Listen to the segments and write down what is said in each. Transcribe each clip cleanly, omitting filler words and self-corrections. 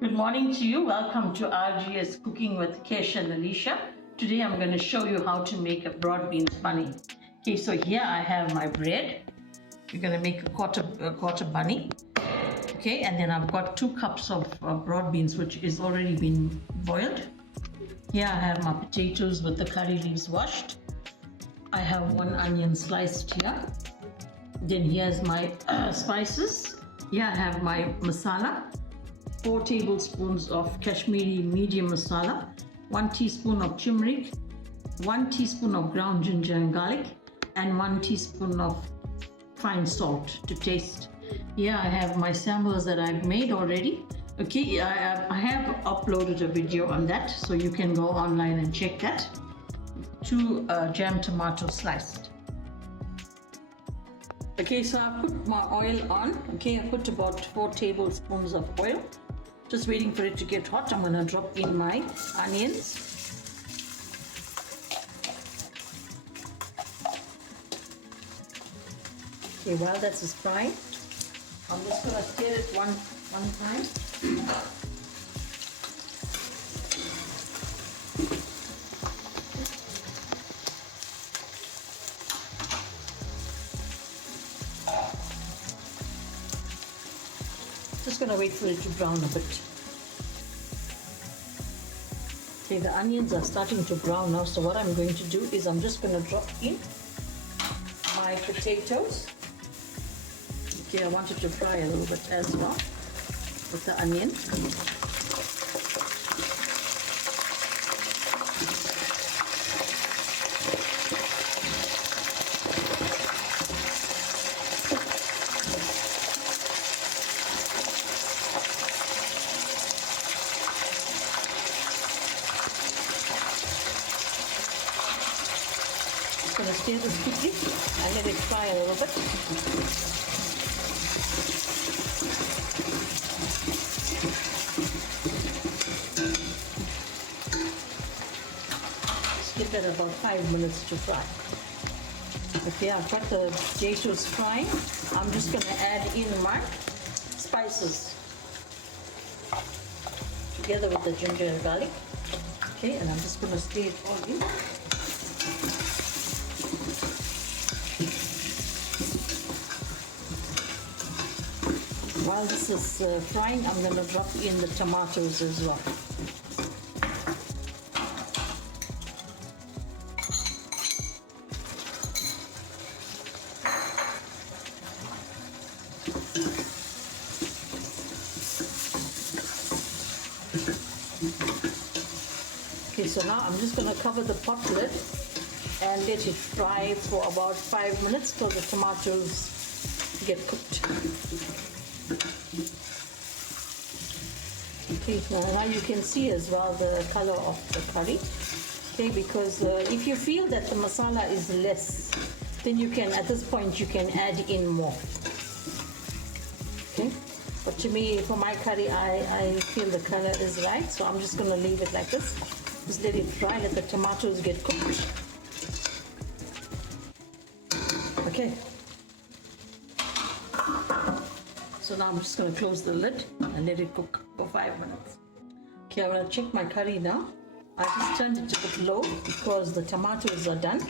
Good morning to you. Welcome to RGS Cooking with Kesh and Alicia. Today I'm going to show you how to make a broad beans bunny. Okay, so here I have my bread. We're going to make a quarter bunny. Okay, and then I've got 2 cups of broad beans which is already been boiled. Here I have my potatoes with the curry leaves washed. I have 1 onion sliced here. Then here's my spices. Here I have my masala. 4 tablespoons of Kashmiri medium masala, 1 teaspoon of turmeric, 1 teaspoon of ground ginger and garlic, and 1 teaspoon of fine salt to taste. Here I have my samples that I've made already. Okay, I have uploaded a video on that, so you can go online and check that. 2 jam tomatoes sliced. Okay, so I put my oil on. Okay, I put about 4 tablespoons of oil. Just waiting for it to get hot. I'm going to drop in my onions. Okay, while that's frying, I'm just going to stir it one time. Just going to wait for it to brown a bit. Okay, the onions are starting to brown now, so what I'm going to do is I'm just going to drop in my potatoes. Okay, I want it to fry a little bit as well with the onion. I'm going to stir this quickly and let it fry a little bit. Just give that about 5 minutes to fry. Okay, I've got the potatoes frying. I'm just going to add in my spices together with the ginger and garlic. Okay, and I'm just going to stir it all in. While this is frying, I'm going to drop in the tomatoes as well. Okay, so now I'm just going to cover the pot lid and let it fry for about 5 minutes till the tomatoes get cooked. Okay, now you can see as well the color of the curry. Okay, because if you feel that the masala is less, then you can, at this point, you can add in more. Okay, but to me, for my curry, I feel the color is right, so I'm just going to leave it like this. Just let it fry, let the tomatoes get cooked. Okay. So now I'm just going to close the lid and let it cook for 5 minutes. Okay, I'm going to check my curry now. I just turned it a bit low because the tomatoes are done.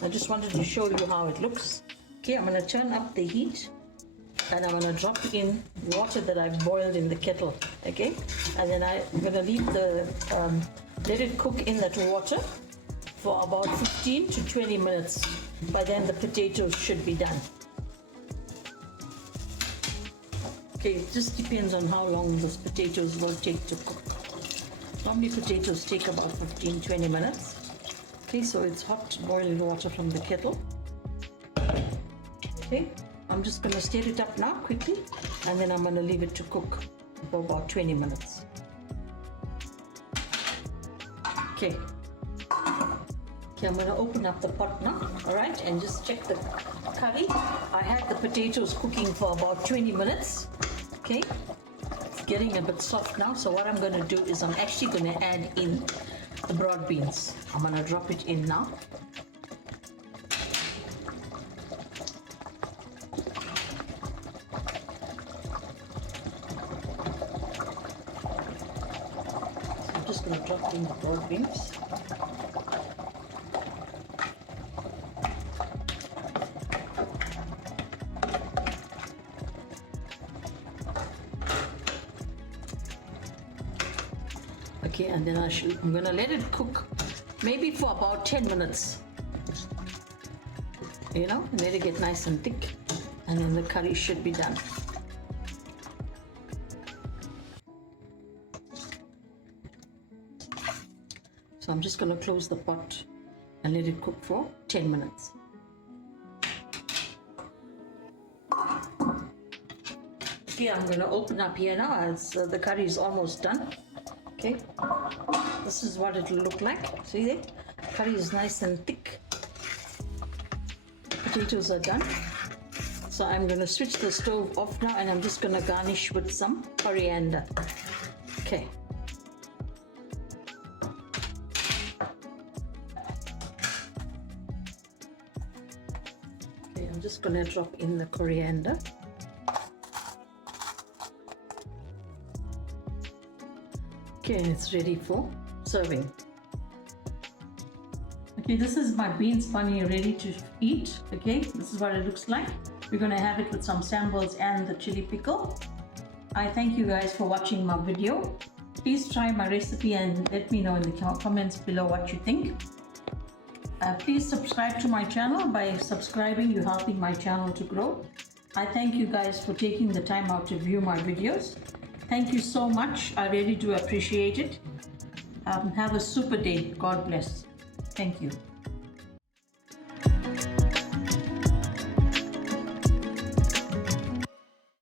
I just wanted to show you how it looks. Okay, I'm going to turn up the heat and I'm going to drop in water that I've boiled in the kettle. Okay, and then I'm going to leave let it cook in that water for about 15 to 20 minutes. By then the potatoes should be done. Okay, it just depends on how long those potatoes will take to cook. Normally potatoes take about 15-20 minutes. Okay, so it's hot boiling water from the kettle. Okay, I'm just going to stir it up now quickly and then I'm going to leave it to cook for about 20 minutes. Okay. Okay, I'm going to open up the pot now, alright, and just check the curry. I had the potatoes cooking for about 20 minutes. Okay, it's getting a bit soft now, so what I'm going to do is I'm actually going to add in the broad beans. I'm going to drop it in now. just going to drop in the broad beans. Okay, and then I'm going to let it cook maybe for about 10 minutes. You know, let it get nice and thick, and then the curry should be done. So I'm just going to close the pot and let it cook for 10 minutes. Okay, I'm going to open up here now as the curry is almost done. Okay, this is what it will look like. See there? Curry is nice and thick. Potatoes are done. So I'm going to switch the stove off now, and I'm just going to garnish with some coriander. Okay. Okay, I'm just going to drop in the coriander. Okay, it's ready for serving. Okay, this is my beans bunny ready to eat. Okay, this is what it looks like. We're going to have it with some sambals and the chili pickle. I thank you guys for watching my video. Please try my recipe and let me know in the comments below what you think. Please subscribe to my channel. By subscribing, you're helping my channel to grow. I thank you guys for taking the time out to view my videos. Thank you so much. I really do appreciate it. Have a super day. God bless. Thank you.